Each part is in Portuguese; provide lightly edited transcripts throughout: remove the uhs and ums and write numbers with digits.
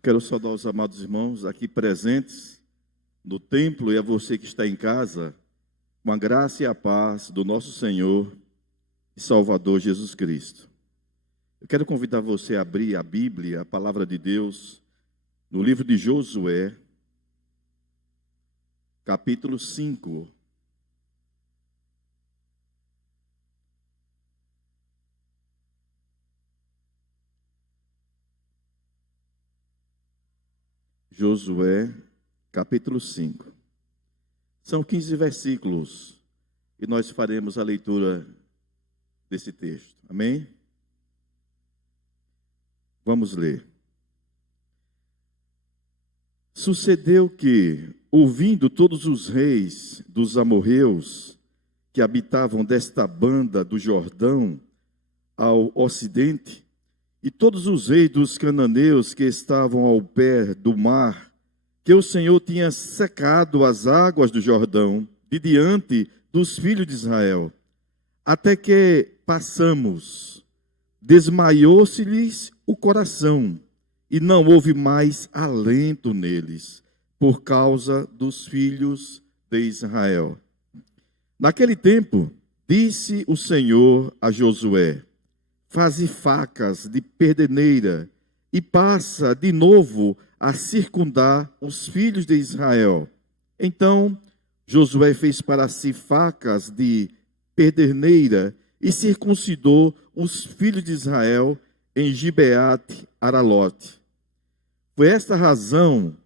Eu quero saudar os amados irmãos aqui presentes no templo e a você que está em casa, com a graça e a paz do nosso Senhor e Salvador Jesus Cristo. Eu quero convidar você a abrir a Bíblia, a palavra de Deus, no livro de Josué, capítulo 5. Josué, capítulo 5. São 15 versículos e nós faremos a leitura desse texto. Amém? Vamos ler. Sucedeu que, ouvindo todos os reis dos amorreus que habitavam desta banda do Jordão ao ocidente, e todos os reis dos cananeus que estavam ao pé do mar, que o Senhor tinha secado as águas do Jordão, de diante dos filhos de Israel, até que passamos, desmaiou-se-lhes o coração, e não houve mais alento neles, por causa dos filhos de Israel. Naquele tempo, disse o Senhor a Josué: faze facas de perdeneira e passa de novo a circundar os filhos de Israel. Então Josué fez para si facas de perdeneira e circuncidou os filhos de Israel em Gibeate Aralote. Foi esta razão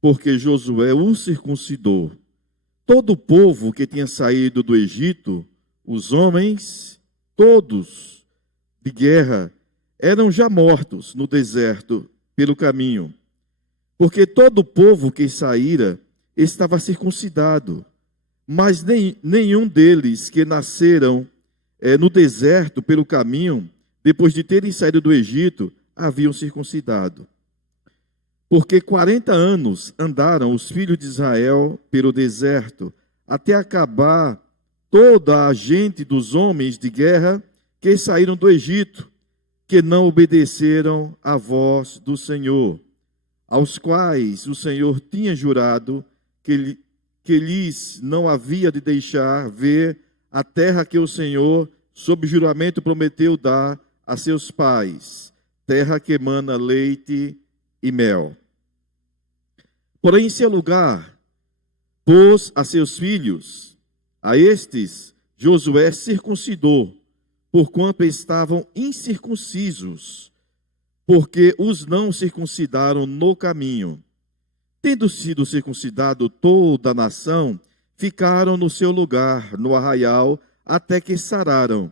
porque Josué o circuncidou. Todo o povo que tinha saído do Egito, os homens, todos de guerra, eram já mortos no deserto pelo caminho, porque todo o povo que saíra estava circuncidado, mas nenhum deles que nasceram no deserto pelo caminho, depois de terem saído do Egito, haviam circuncidado. Porque 40 anos andaram os filhos de Israel pelo deserto, até acabar toda a gente dos homens de guerra que saíram do Egito, que não obedeceram à voz do Senhor, aos quais o Senhor tinha jurado que lhes não havia de deixar ver a terra que o Senhor, sob juramento, prometeu dar a seus pais, terra que emana leite e mel. Porém, em seu lugar, pôs a seus filhos, a estes Josué circuncidou, porquanto estavam incircuncisos, porque os não circuncidaram no caminho. Tendo sido circuncidado toda a nação, ficaram no seu lugar, no arraial, até que sararam.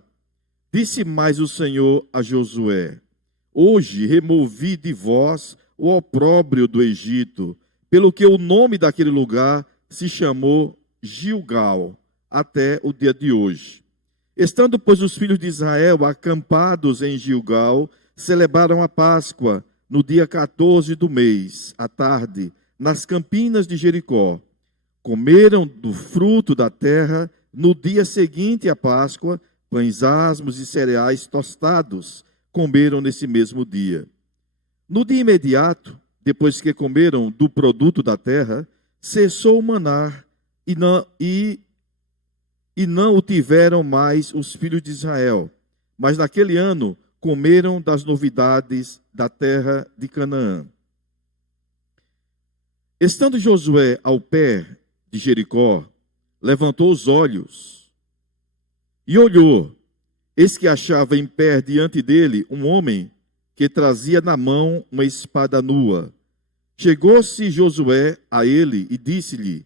Disse mais o Senhor a Josué: hoje removi de vós o opróbrio do Egito, pelo que o nome daquele lugar se chamou Gilgal, até o dia de hoje. Estando, pois, os filhos de Israel acampados em Gilgal, celebraram a Páscoa no dia 14 do mês, à tarde, nas campinas de Jericó. Comeram do fruto da terra no dia seguinte à Páscoa, pães asmos e cereais tostados, comeram nesse mesmo dia. No dia imediato, depois que comeram do produto da terra, cessou o maná e não o tiveram mais os filhos de Israel. Mas naquele ano comeram das novidades da terra de Canaã. Estando Josué ao pé de Jericó, levantou os olhos e olhou. Eis que achava em pé diante dele um homem que trazia na mão uma espada nua. Chegou-se Josué a ele e disse-lhe: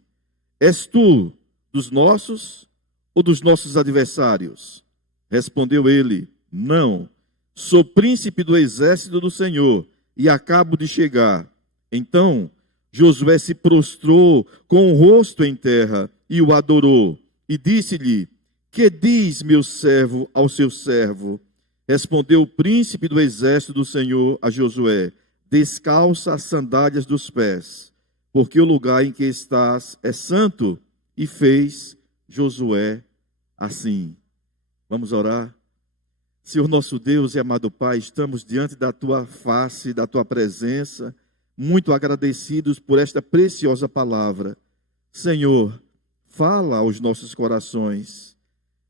és tu dos nossos ou dos nossos adversários? Respondeu ele: não, sou príncipe do exército do Senhor e acabo de chegar. Então Josué se prostrou com o rosto em terra e o adorou, e disse-lhe: que diz meu servo ao seu servo? Respondeu o príncipe do exército do Senhor a Josué: descalça as sandálias dos pés, porque o lugar em que estás é santo. E fez Josué assim. Vamos orar? Senhor nosso Deus e amado Pai, estamos diante da Tua face, da Tua presença, muito agradecidos por esta preciosa palavra. Senhor, fala aos nossos corações.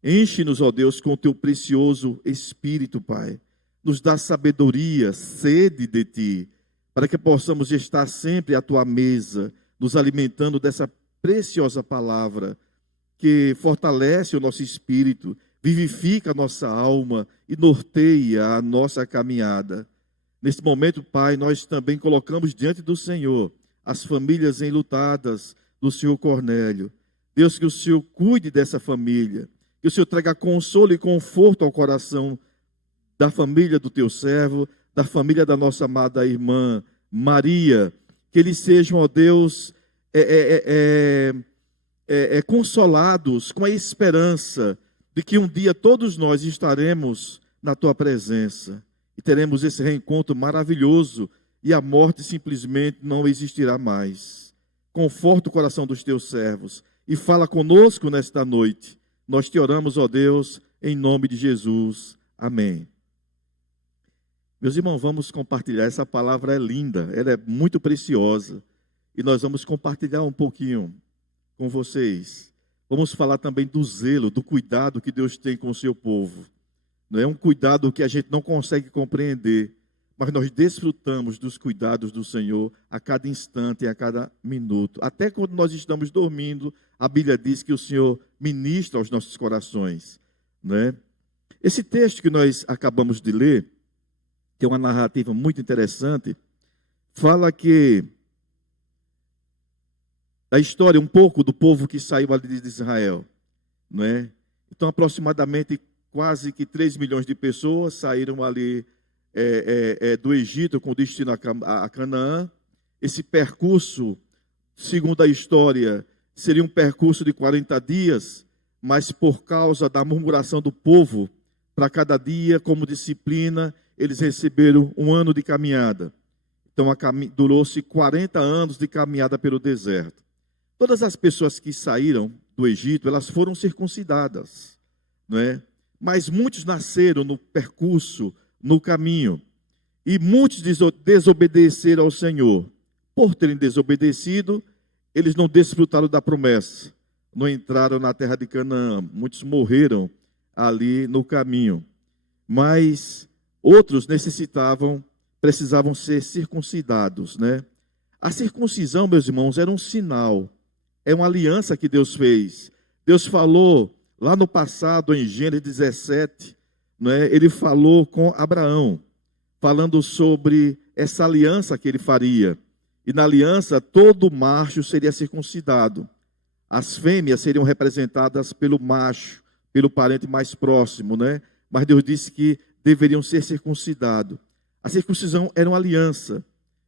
Enche-nos, ó Deus, com o teu precioso Espírito, Pai. Nos dá sabedoria, sede de ti, para que possamos estar sempre à tua mesa, nos alimentando dessa preciosa palavra, que fortalece o nosso espírito, vivifica a nossa alma e norteia a nossa caminhada. Neste momento, Pai, nós também colocamos diante do Senhor as famílias enlutadas do Senhor Cornélio. Deus, que o Senhor cuide dessa família, que o Senhor traga consolo e conforto ao coração da família do teu servo, da família da nossa amada irmã Maria, que eles sejam, ó Deus, consolados com a esperança de que um dia todos nós estaremos na tua presença e teremos esse reencontro maravilhoso e a morte simplesmente não existirá mais. Conforta o coração dos teus servos e fala conosco nesta noite. Nós te oramos, ó Deus, em nome de Jesus. Amém. Meus irmãos, vamos compartilhar. Essa palavra é linda, ela é muito preciosa. E nós vamos compartilhar um pouquinho com vocês. Vamos falar também do zelo, do cuidado que Deus tem com o seu povo. Não é um cuidado que a gente não consegue compreender, mas nós desfrutamos dos cuidados do Senhor a cada instante e a cada minuto. Até quando nós estamos dormindo, a Bíblia diz que o Senhor ministra aos nossos corações. Né? Esse texto que nós acabamos de ler, que é uma narrativa muito interessante, fala que da história um pouco do povo que saiu ali de Israel. Não é? Então, aproximadamente quase que 3 milhões de pessoas saíram ali do Egito com destino a Canaã. Esse percurso, segundo a história, seria um percurso de 40 dias, mas por causa da murmuração do povo, para cada dia, como disciplina, eles receberam 1 ano de caminhada. Então, durou-se 40 anos de caminhada pelo deserto. Todas as pessoas que saíram do Egito, elas foram circuncidadas, não é? Mas muitos nasceram no percurso, no caminho. E muitos desobedeceram ao Senhor. Por terem desobedecido, eles não desfrutaram da promessa. Não entraram na terra de Canaã. Muitos morreram ali no caminho. Mas outros precisavam ser circuncidados, né? A circuncisão, meus irmãos, era um sinal. É uma aliança que Deus fez. Deus falou lá no passado, em Gênesis 17, né, ele falou com Abraão, falando sobre essa aliança que ele faria. E na aliança, todo macho seria circuncidado. As fêmeas seriam representadas pelo macho, pelo parente mais próximo, né? Mas Deus disse que deveriam ser circuncidados. A circuncisão era uma aliança.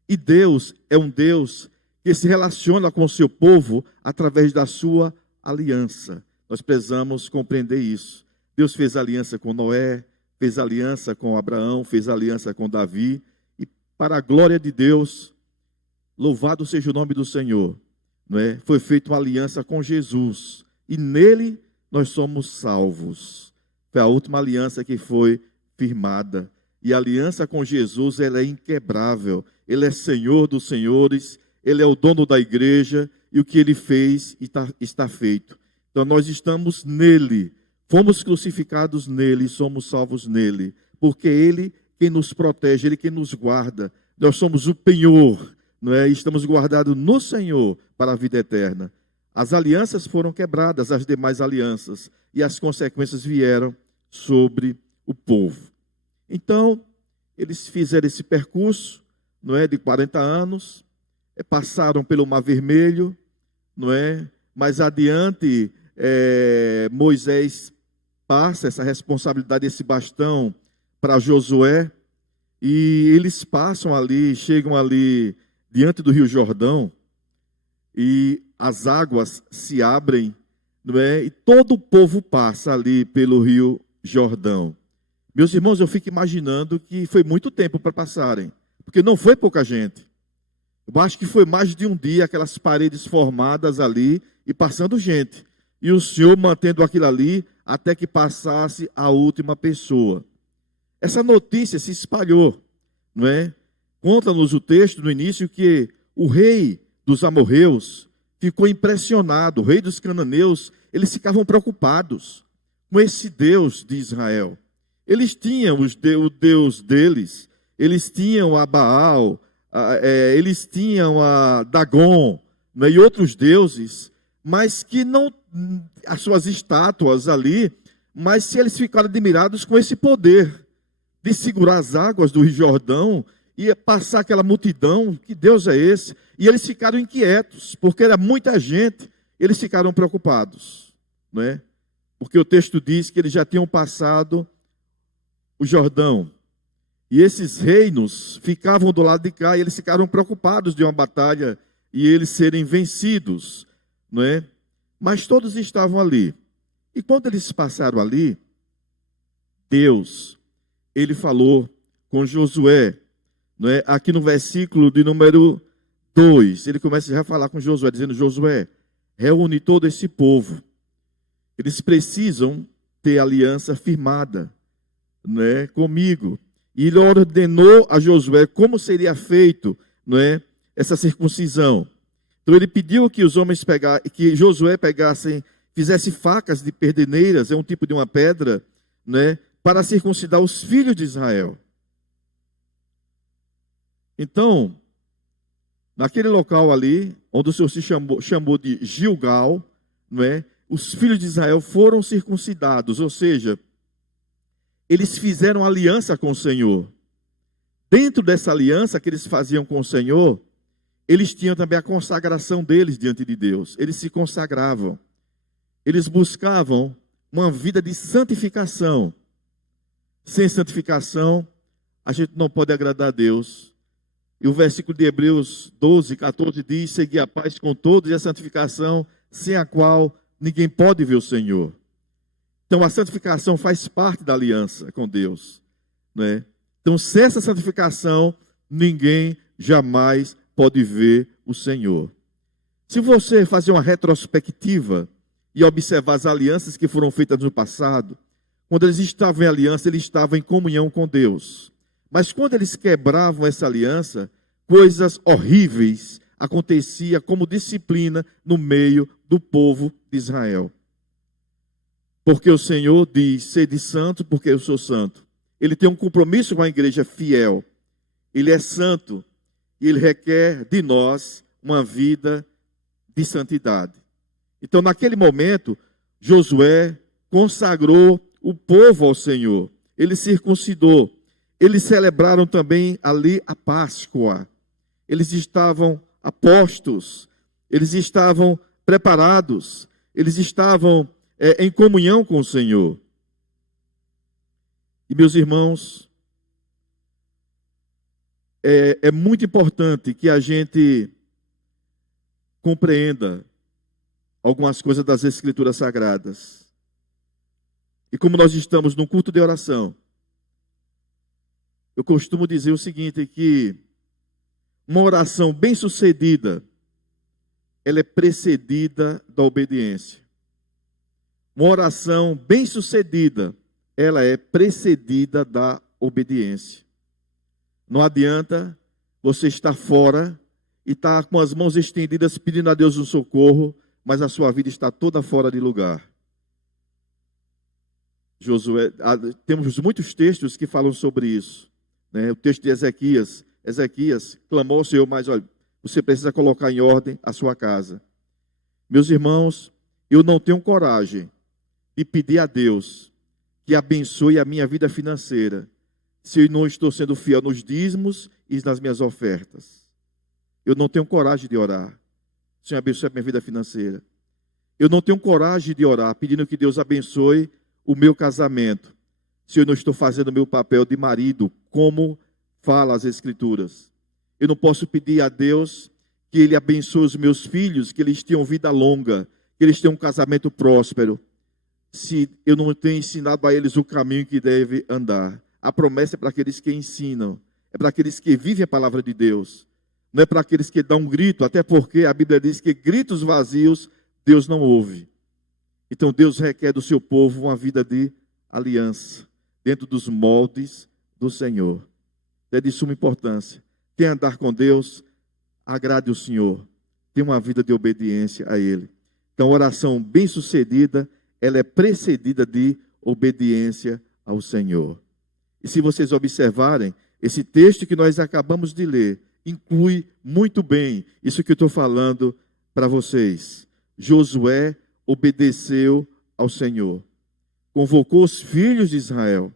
E Deus é um Deus que se relaciona com o seu povo através da sua aliança. Nós precisamos compreender isso. Deus fez aliança com Noé, fez aliança com Abraão, fez aliança com Davi. E para a glória de Deus, louvado seja o nome do Senhor, não é? Foi feita uma aliança com Jesus. E nele nós somos salvos. Foi a última aliança que foi firmada. E a aliança com Jesus, ela é inquebrável. Ele é Senhor dos senhores, Ele é o dono da igreja, e o que Ele fez está feito. Então nós estamos nele, fomos crucificados nele, somos salvos nele, porque Ele quem nos protege, Ele quem nos guarda. Nós somos o penhor, não é? Estamos guardados no Senhor para a vida eterna. As alianças foram quebradas, as demais alianças, e as consequências vieram sobre o povo. Então, eles fizeram esse percurso, não é, de 40 anos, passaram pelo Mar Vermelho, não é? Mais adiante, Moisés passa essa responsabilidade, esse bastão para Josué, e eles passam ali, chegam ali diante do Rio Jordão, e as águas se abrem, não é? E todo o povo passa ali pelo Rio Jordão. Meus irmãos, eu fico imaginando que foi muito tempo para passarem, porque não foi pouca gente. Eu acho que foi mais de um dia, aquelas paredes formadas ali e passando gente. E o Senhor mantendo aquilo ali até que passasse a última pessoa. Essa notícia se espalhou, não é? Conta-nos o texto no início que o rei dos amorreus ficou impressionado, o rei dos cananeus, eles ficavam preocupados com esse Deus de Israel. Eles tinham o Deus deles, eles tinham a Baal, eles tinham a Dagon, né, e outros deuses, mas que não, as suas estátuas ali, mas se eles ficaram admirados com esse poder de segurar as águas do Rio Jordão e passar aquela multidão, que Deus é esse? E eles ficaram inquietos, porque era muita gente, eles ficaram preocupados, não é? Porque o texto diz que eles já tinham passado o Jordão, e esses reinos ficavam do lado de cá, e eles ficaram preocupados de uma batalha, e eles serem vencidos, não é? Mas todos estavam ali, e quando eles passaram ali, Deus, ele falou com Josué, não é? Aqui no versículo de número 2, ele começa já a falar com Josué, dizendo: Josué, reúne todo esse povo, eles precisam ter aliança firmada, né, comigo. E ele ordenou a Josué como seria feito, não é, essa circuncisão. Então ele pediu que os homens que Josué fizesse facas de perdineiras, é um tipo de uma pedra, né, para circuncidar os filhos de Israel. Então, naquele local ali, onde o Senhor se chamou de Gilgal, não é, os filhos de Israel foram circuncidados, ou seja, eles fizeram aliança com o Senhor. Dentro dessa aliança que eles faziam com o Senhor, eles tinham também a consagração deles diante de Deus. Eles se consagravam. Eles buscavam uma vida de santificação. Sem santificação, a gente não pode agradar a Deus. E o versículo de Hebreus 12, 14 diz: segui a paz com todos e a santificação, sem a qual ninguém pode ver o Senhor. Então a santificação faz parte da aliança com Deus, né? Então, sem essa santificação, ninguém jamais pode ver o Senhor. Se você fazer uma retrospectiva e observar as alianças que foram feitas no passado, quando eles estavam em aliança, eles estavam em comunhão com Deus. Mas quando eles quebravam essa aliança, coisas horríveis aconteciam como disciplina no meio do povo de Israel. Porque o Senhor diz: sede santo, porque eu sou santo. Ele tem um compromisso com a igreja fiel. Ele é santo e ele requer de nós uma vida de santidade. Então, naquele momento, Josué consagrou o povo ao Senhor. Ele circuncidou. Eles celebraram também ali a Páscoa. Eles estavam apostos. Eles estavam preparados. Eles estavam em comunhão com o Senhor. E, meus irmãos, é muito importante que a gente compreenda algumas coisas das Escrituras Sagradas. E como nós estamos num culto de oração, eu costumo dizer o seguinte, que uma oração bem-sucedida, ela é precedida da obediência. Uma oração bem-sucedida, ela é precedida da obediência. Não adianta você estar fora e estar com as mãos estendidas pedindo a Deus um socorro, mas a sua vida está toda fora de lugar. Josué, temos muitos textos que falam sobre isso, né? O texto de Ezequias clamou ao Senhor, mas olha, você precisa colocar em ordem a sua casa. Meus irmãos, eu não tenho coragem de pedir a Deus que abençoe a minha vida financeira, se eu não estou sendo fiel nos dízimos e nas minhas ofertas. Eu não tenho coragem de orar: Senhor, abençoe a minha vida financeira. Eu não tenho coragem de orar pedindo que Deus abençoe o meu casamento, se eu não estou fazendo o meu papel de marido, como fala as Escrituras. Eu não posso pedir a Deus que Ele abençoe os meus filhos, que eles tenham vida longa, que eles tenham um casamento próspero, se eu não tenho ensinado a eles o caminho que deve andar. A promessa é para aqueles que ensinam, é para aqueles que vivem a palavra de Deus, não é para aqueles que dão um grito, até porque a Bíblia diz que gritos vazios Deus não ouve. Então Deus requer do seu povo uma vida de aliança, dentro dos moldes do Senhor. É de suma importância. quer andar com Deus, agrade o Senhor. Tenha uma vida de obediência a Ele. Então, oração bem-sucedida, ela é precedida de obediência ao Senhor. E se vocês observarem, esse texto que nós acabamos de ler, inclui muito bem isso que eu estou falando para vocês. Josué obedeceu ao Senhor. Convocou os filhos de Israel.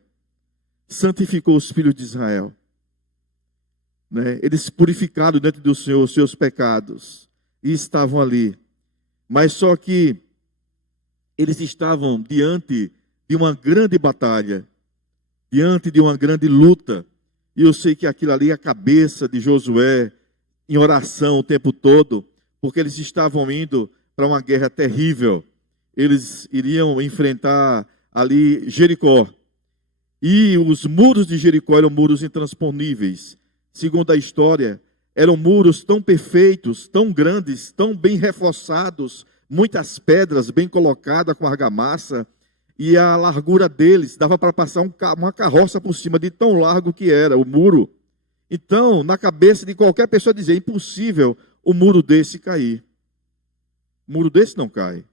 Santificou os filhos de Israel. Eles purificaram diante do Senhor os seus pecados. E estavam ali. Mas só que eles estavam diante de uma grande batalha. Diante de uma grande luta. E eu sei que aquilo ali é a cabeça de Josué em oração o tempo todo. Porque eles estavam indo para uma guerra terrível. Eles iriam enfrentar ali Jericó. E os muros de Jericó eram muros intransponíveis. Segundo a história, eram muros tão perfeitos, tão grandes, tão bem reforçados, muitas pedras bem colocadas com argamassa, e a largura deles dava para passar uma carroça por cima de tão largo que era o muro. Então, na cabeça de qualquer pessoa dizer, é impossível o muro desse cair. O muro desse não cai.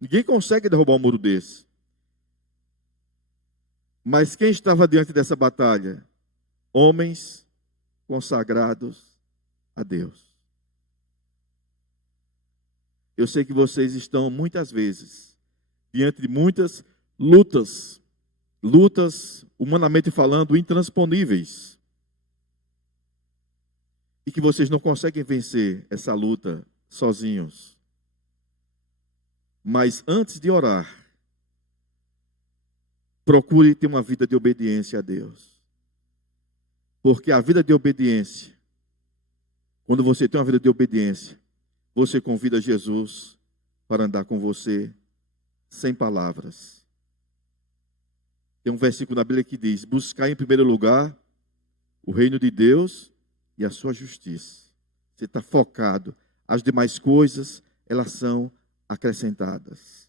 Ninguém consegue derrubar um muro desse. Mas quem estava diante dessa batalha? Homens consagrados a Deus. Eu sei que vocês estão muitas vezes diante de muitas lutas, humanamente falando, intransponíveis. E que vocês não conseguem vencer essa luta sozinhos. Mas antes de orar, procure ter uma vida de obediência a Deus. Porque a vida de obediência, quando você tem uma vida de obediência, você convida Jesus para andar com você sem palavras. Tem um versículo na Bíblia que diz: buscar em primeiro lugar o reino de Deus e a sua justiça. Você está focado. As demais coisas, elas são acrescentadas.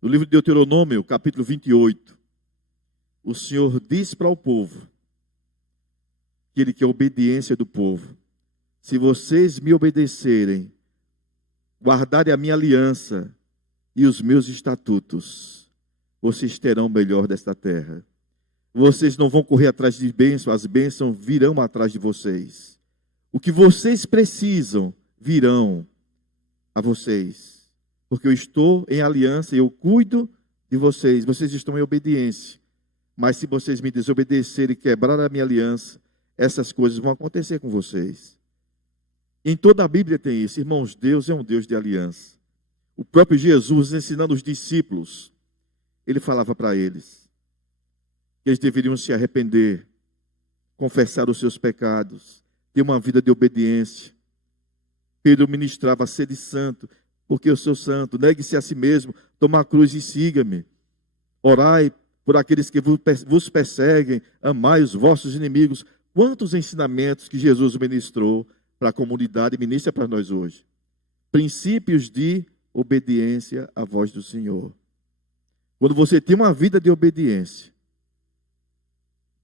No livro de Deuteronômio, capítulo 28, o Senhor diz para o povo que Ele quer obediência do povo. Se vocês me obedecerem, guardarem a minha aliança e os meus estatutos, vocês terão o melhor desta terra. Vocês não vão correr atrás de bênçãos, as bênçãos virão atrás de vocês. O que vocês precisam virão a vocês. Porque eu estou em aliança e eu cuido de vocês. Vocês estão em obediência. Mas se vocês me desobedecerem e quebrar a minha aliança, essas coisas vão acontecer com vocês. Em toda a Bíblia tem isso. Irmãos, Deus é um Deus de aliança. O próprio Jesus, ensinando os discípulos, Ele falava para eles que eles deveriam se arrepender, confessar os seus pecados, ter uma vida de obediência. Pedro ministrava: sede santo, porque eu sou santo. Negue-se a si mesmo, toma a cruz e siga-me. Orai por aqueles que vos perseguem, amai os vossos inimigos. Quantos ensinamentos que Jesus ministrou para a comunidade e ministra para nós hoje. Princípios de obediência à voz do Senhor. Quando você tem uma vida de obediência,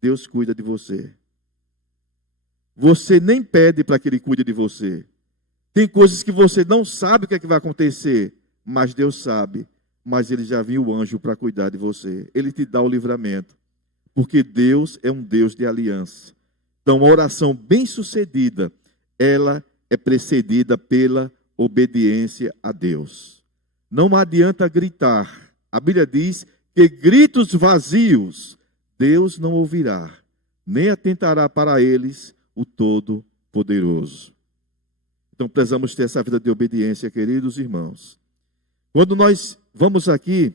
Deus cuida de você. Você nem pede para que Ele cuide de você. Tem coisas que você não sabe o que é que vai acontecer, mas Deus sabe. Mas Ele já viu o anjo para cuidar de você. Ele te dá o livramento. Porque Deus é um Deus de aliança. Então, uma oração bem-sucedida, ela é precedida pela obediência a Deus. Não adianta gritar. A Bíblia diz que gritos vazios Deus não ouvirá, nem atentará para eles o Todo-Poderoso. Então, precisamos ter essa vida de obediência, queridos irmãos. Quando nós vamos aqui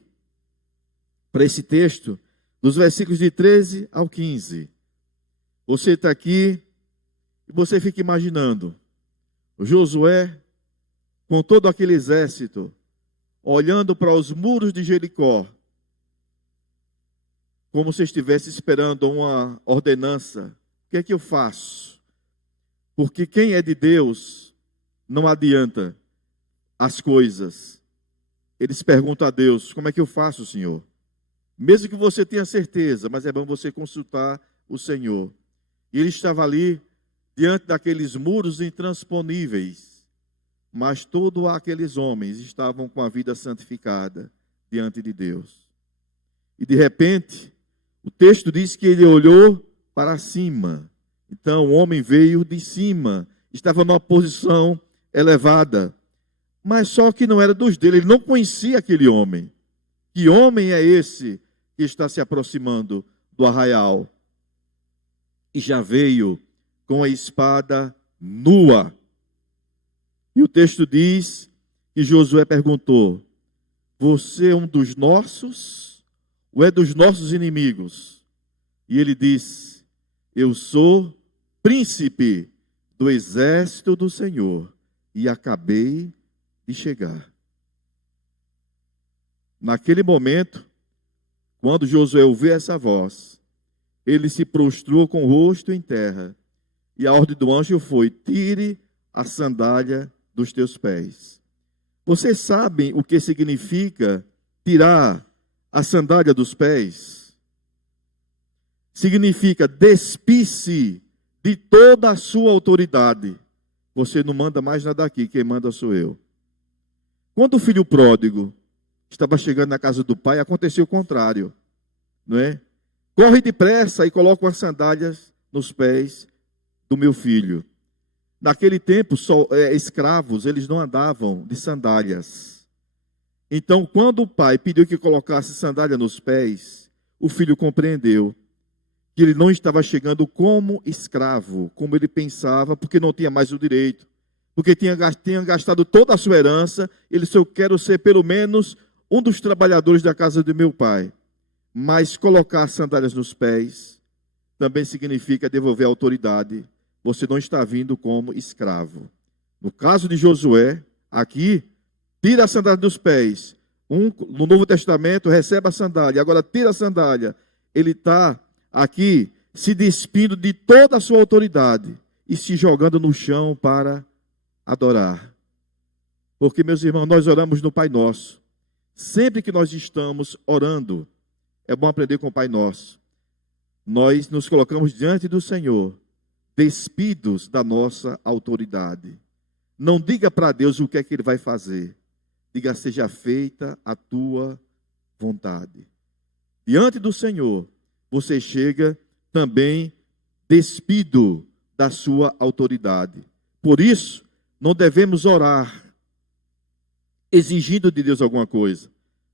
para esse texto, dos versículos de 13 ao 15, você está aqui e você fica imaginando o Josué com todo aquele exército, olhando para os muros de Jericó, como se estivesse esperando uma ordenança. O que é que eu faço? Porque quem é de Deus não adianta as coisas. Eles perguntam a Deus: como é que eu faço, Senhor? Mesmo que você tenha certeza, mas é bom você consultar o Senhor. E ele estava ali diante daqueles muros intransponíveis, mas todos aqueles homens estavam com a vida santificada diante de Deus. E de repente, o texto diz que ele olhou para cima. Então o homem veio de cima, estava numa posição elevada, mas só que não era dos dele, ele não conhecia aquele homem. Que homem é esse que está se aproximando do arraial? E já veio com a espada nua. E o texto diz que Josué perguntou: você é um dos nossos ou é dos nossos inimigos? E ele disse: eu sou príncipe do exército do Senhor e acabei de chegar. Naquele momento, quando Josué ouviu essa voz, ele se prostrou com o rosto em terra, e a ordem do anjo foi: tire a sandália dos teus pés. Vocês sabem o que significa tirar a sandália dos pés? Significa despir-se de toda a sua autoridade. Você não manda mais nada aqui, quem manda sou eu. Quando o filho pródigo estava chegando na casa do pai, aconteceu o contrário, não é? Corre depressa e coloca as sandálias nos pés do meu filho. Naquele tempo, escravos, eles não andavam de sandálias. Então, quando o pai pediu que colocasse sandália nos pés, o filho compreendeu que ele não estava chegando como escravo, como ele pensava, porque não tinha mais o direito, porque tinha gastado toda a sua herança. Ele disse: eu quero ser pelo menos um dos trabalhadores da casa do meu pai. Mas colocar sandálias nos pés também significa devolver a autoridade. Você não está vindo como escravo. No caso de Josué, aqui, tira a sandália dos pés. No Novo Testamento, recebe a sandália. Agora tira a sandália. Ele está aqui se despindo de toda a sua autoridade e se jogando no chão para adorar. Porque, meus irmãos, nós oramos no Pai Nosso. Sempre que nós estamos orando, é bom aprender com o Pai Nosso. Nós nos colocamos diante do Senhor, despidos da nossa autoridade. Não diga para Deus o que é que Ele vai fazer. Diga: seja feita a tua vontade. Diante do Senhor, você chega também despido da sua autoridade. Por isso, não devemos orar exigindo de Deus alguma coisa.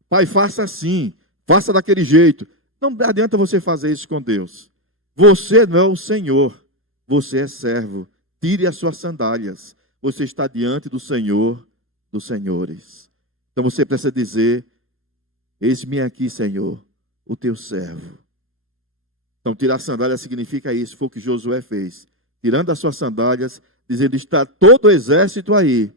Pai, faça assim, faça daquele jeito. Não adianta você fazer isso com Deus. Você não é o Senhor, você é servo. Tire as suas sandálias. Você está diante do Senhor dos senhores. Então você precisa dizer: eis-me aqui, Senhor, o teu servo. Então tirar a sandália significa isso. Foi o que Josué fez. Tirando as suas sandálias, dizendo: está todo o exército aí,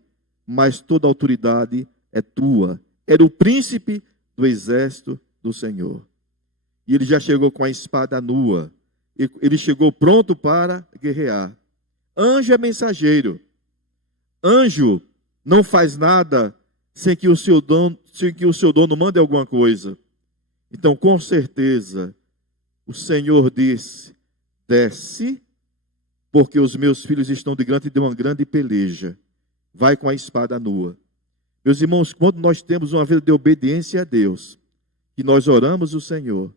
mas toda a autoridade é tua. Era o príncipe do exército do Senhor. E ele já chegou com a espada nua. Ele chegou pronto para guerrear. Anjo é mensageiro. Anjo não faz nada sem que o seu dono mande alguma coisa. Então, com certeza, o Senhor disse: desce, porque os meus filhos estão diante de uma grande peleja. Vai com a espada nua. Meus irmãos, quando nós temos uma vida de obediência a Deus, e nós oramos o Senhor,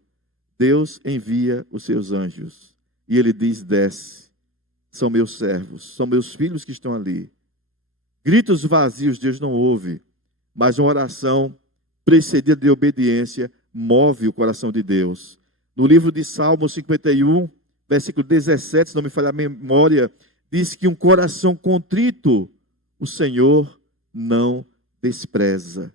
Deus envia os seus anjos. E Ele diz: desce. São meus servos, são meus filhos que estão ali. Gritos vazios Deus não ouve, mas uma oração precedida de obediência move o coração de Deus. No livro de Salmos 51, versículo 17, se não me falha a memória, diz que um coração contrito o Senhor não despreza.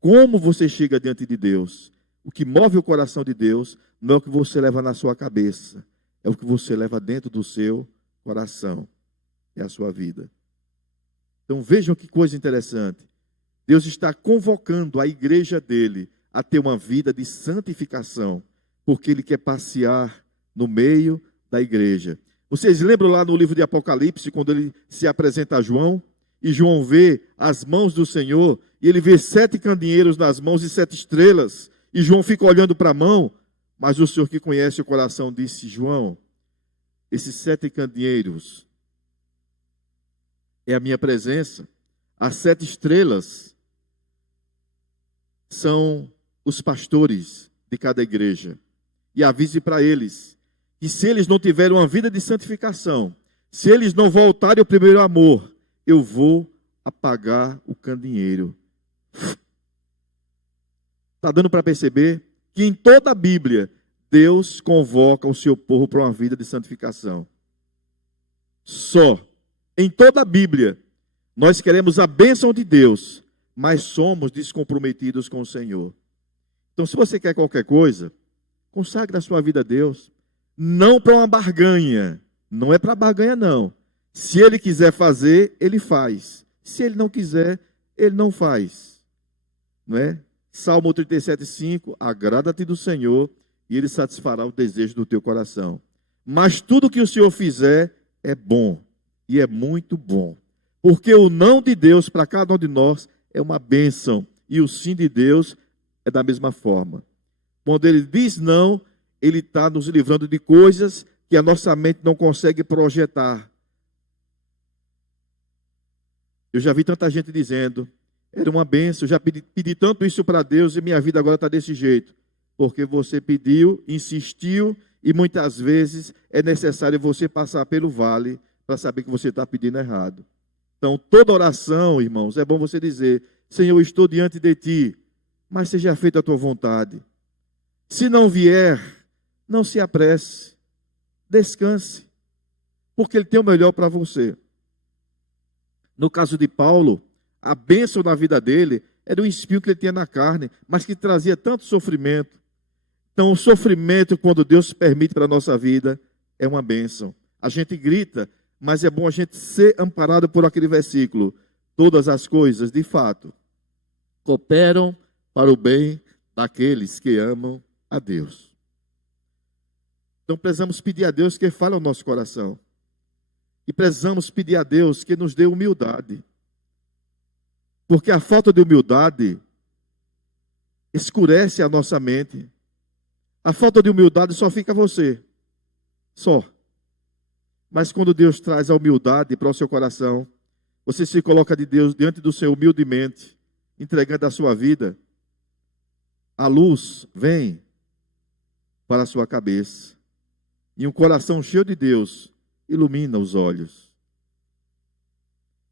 Como você chega diante de Deus? O que move o coração de Deus não é o que você leva na sua cabeça, é o que você leva dentro do seu coração, é a sua vida. Então vejam que coisa interessante. Deus está convocando a igreja dele a ter uma vida de santificação, porque Ele quer passear no meio da igreja. Vocês lembram lá no livro de Apocalipse, quando ele se apresenta a João, e João vê as mãos do Senhor, e ele vê 7 candeeiros nas mãos e 7 estrelas, e João fica olhando para a mão, mas o Senhor que conhece o coração disse: João, esses 7 candeeiros é a minha presença. As 7 estrelas são os pastores de cada igreja. E avise para eles que se eles não tiverem uma vida de santificação, se eles não voltarem ao primeiro amor, eu vou apagar o candeeiro. Está dando para perceber que em toda a Bíblia, Deus convoca o seu povo para uma vida de santificação. Só. Em toda a Bíblia, nós queremos a bênção de Deus, mas somos descomprometidos com o Senhor. Então, se você quer qualquer coisa, consagre a sua vida a Deus. Não para uma barganha. Não é para barganha, não. Se Ele quiser fazer, Ele faz. Se Ele não quiser, Ele não faz. Não é? Salmo 37:5, agrada-te do Senhor e Ele satisfará o desejo do teu coração. Mas tudo que o Senhor fizer é bom, e é muito bom. Porque o não de Deus para cada um de nós é uma bênção, e o sim de Deus é da mesma forma. Quando Ele diz não, Ele está nos livrando de coisas que a nossa mente não consegue projetar. Eu já vi tanta gente dizendo, era uma bênção, eu já pedi tanto isso para Deus e minha vida agora está desse jeito. Porque você pediu, insistiu e muitas vezes é necessário você passar pelo vale para saber que você está pedindo errado. Então, toda oração, irmãos, é bom você dizer, Senhor, eu estou diante de Ti, mas seja feita a Tua vontade. Se não vier, não se apresse, descanse, porque Ele tem o melhor para você. No caso de Paulo, a bênção na vida dele era o espinho que ele tinha na carne, mas que trazia tanto sofrimento. Então, o sofrimento, quando Deus permite para a nossa vida, é uma bênção. A gente grita, mas é bom a gente ser amparado por aquele versículo. Todas as coisas, de fato, cooperam para o bem daqueles que amam a Deus. Então, precisamos pedir a Deus que fale ao nosso coração. E precisamos pedir a Deus que nos dê humildade. Porque a falta de humildade escurece a nossa mente. A falta de humildade só fica você. Só. Mas quando Deus traz a humildade para o seu coração, você se coloca de Deus diante do Senhor humildemente, entregando a sua vida, a luz vem para a sua cabeça. E um coração cheio de Deus ilumina os olhos.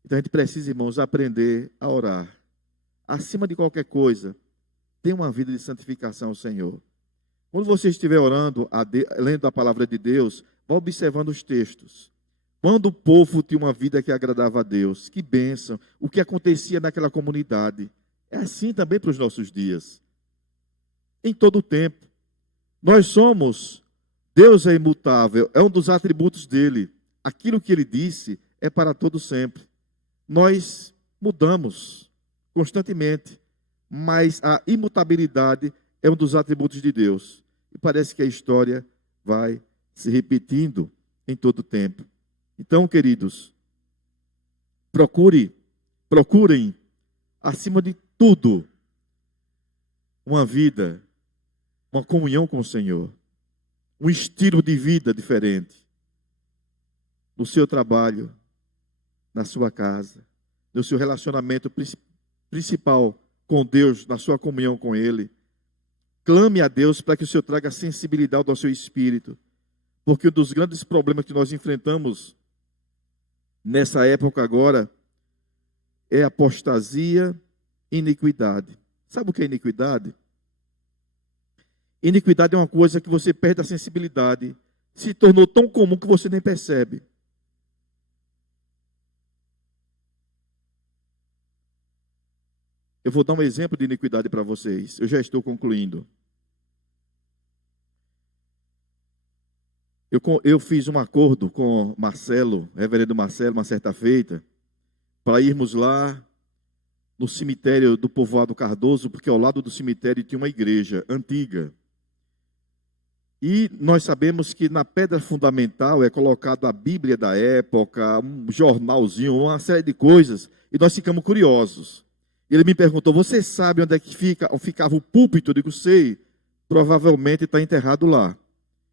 Então a gente precisa, irmãos, aprender a orar. Acima de qualquer coisa, tenha uma vida de santificação ao Senhor. Quando você estiver orando, lendo a palavra de Deus, vá observando os textos. Quando o povo tinha uma vida que agradava a Deus, que bênção, o que acontecia naquela comunidade. É assim também para os nossos dias. Em todo o tempo. Nós somos, Deus é imutável, é um dos atributos dele. Aquilo que ele disse é para todo sempre. Nós mudamos constantemente, mas a imutabilidade é um dos atributos de Deus. E parece que a história vai se repetindo em todo o tempo. Então, queridos, procurem, acima de tudo, uma vida, uma comunhão com o Senhor, um estilo de vida diferente, no seu trabalho, na sua casa, no seu relacionamento principal com Deus, na sua comunhão com Ele. Clame a Deus para que o Senhor traga sensibilidade ao seu espírito, porque um dos grandes problemas que nós enfrentamos nessa época agora é apostasia e iniquidade. Sabe o que é iniquidade? Iniquidade é uma coisa que você perde a sensibilidade, se tornou tão comum que você nem percebe. Eu vou dar um exemplo de iniquidade para vocês. Eu já estou concluindo. Eu fiz um acordo com Marcelo, reverendo Marcelo, uma certa feita, para irmos lá no cemitério do Povoado Cardoso, porque ao lado do cemitério tinha uma igreja antiga. E nós sabemos que na pedra fundamental é colocado a Bíblia da época, um jornalzinho, uma série de coisas, e nós ficamos curiosos. Ele me perguntou, você sabe onde é que ficava o púlpito? Eu digo, sei, provavelmente está enterrado lá.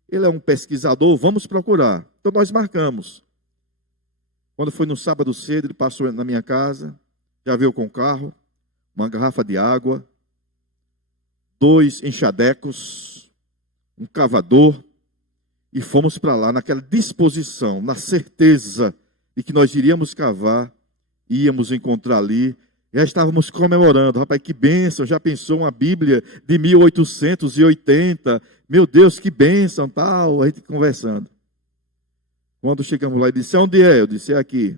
Ele é um pesquisador, vamos procurar. Então nós marcamos. Quando foi no sábado cedo, ele passou na minha casa, já veio com o carro, uma garrafa de água, 2 enxadecos, um cavador, e fomos para lá naquela disposição, na certeza de que nós iríamos cavar, íamos encontrar ali. Já estávamos comemorando. Rapaz, que bênção, já pensou uma Bíblia de 1880? Meu Deus, que bênção, tal. A gente conversando. Quando chegamos lá, ele disse, onde é? Eu disse, é aqui.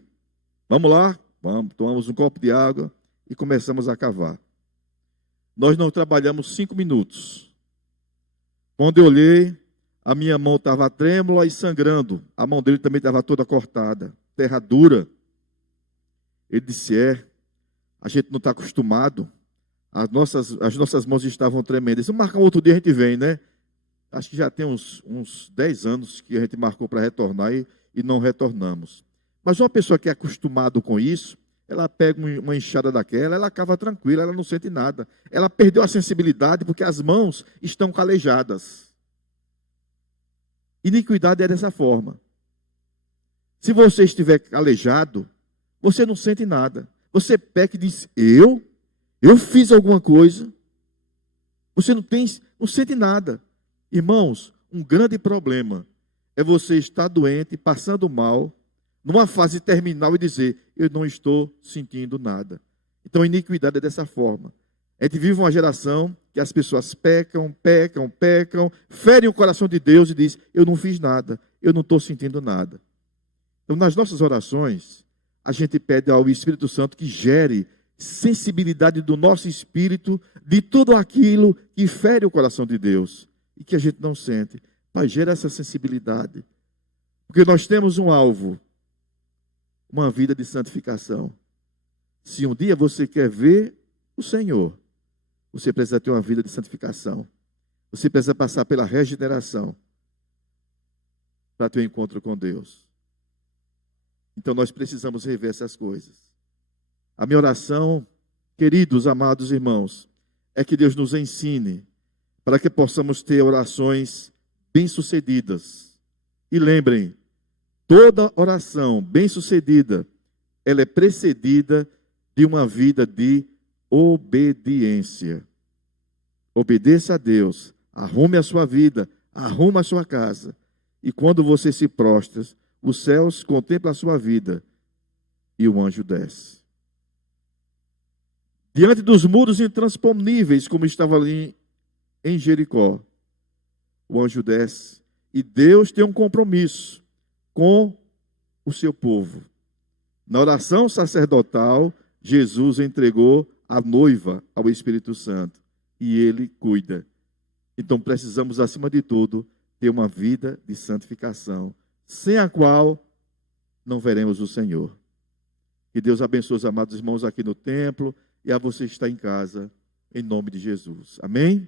Vamos lá? Vamos. Tomamos um copo de água e começamos a cavar. Nós não trabalhamos 5 minutos. Quando eu olhei, a minha mão estava trêmula e sangrando. A mão dele também estava toda cortada. Terra dura. Ele disse, a gente não está acostumado. As nossas mãos estavam tremendo. Se marcar outro dia, a gente vem, né? Acho que já tem uns 10 anos que a gente marcou para retornar e não retornamos. Mas uma pessoa que é acostumada com isso, ela pega uma enxada daquela, ela cava tranquila, ela não sente nada. Ela perdeu a sensibilidade porque as mãos estão calejadas. Iniquidade é dessa forma. Se você estiver calejado, você não sente nada. Você peca e diz, eu fiz alguma coisa. Você não sente nada. Irmãos, um grande problema é você estar doente, passando mal, numa fase terminal e dizer, eu não estou sentindo nada. Então a iniquidade é dessa forma. A gente vive uma geração que as pessoas pecam, ferem o coração de Deus e diz, eu não fiz nada, eu não estou sentindo nada. Então nas nossas orações, a gente pede ao Espírito Santo que gere sensibilidade do nosso espírito de tudo aquilo que fere o coração de Deus e que a gente não sente. Pai, gera essa sensibilidade. Porque nós temos um alvo, uma vida de santificação. Se um dia você quer ver o Senhor, você precisa ter uma vida de santificação. Você precisa passar pela regeneração para ter um encontro com Deus. Então nós precisamos rever essas coisas. A minha oração, queridos, amados irmãos, é que Deus nos ensine para que possamos ter orações bem-sucedidas. E lembrem, toda oração bem-sucedida, ela é precedida de uma vida de obediência. Obedeça a Deus, arrume a sua vida, arrume a sua casa. E quando você se prostra, os céus contemplam a sua vida e o anjo desce. Diante dos muros intransponíveis, como estava ali em Jericó, o anjo desce e Deus tem um compromisso com o seu povo. Na oração sacerdotal, Jesus entregou a noiva ao Espírito Santo e ele cuida. Então precisamos, acima de tudo, ter uma vida de santificação, sem a qual não veremos o Senhor. Que Deus abençoe os amados irmãos aqui no templo e a você que está em casa, em nome de Jesus. Amém?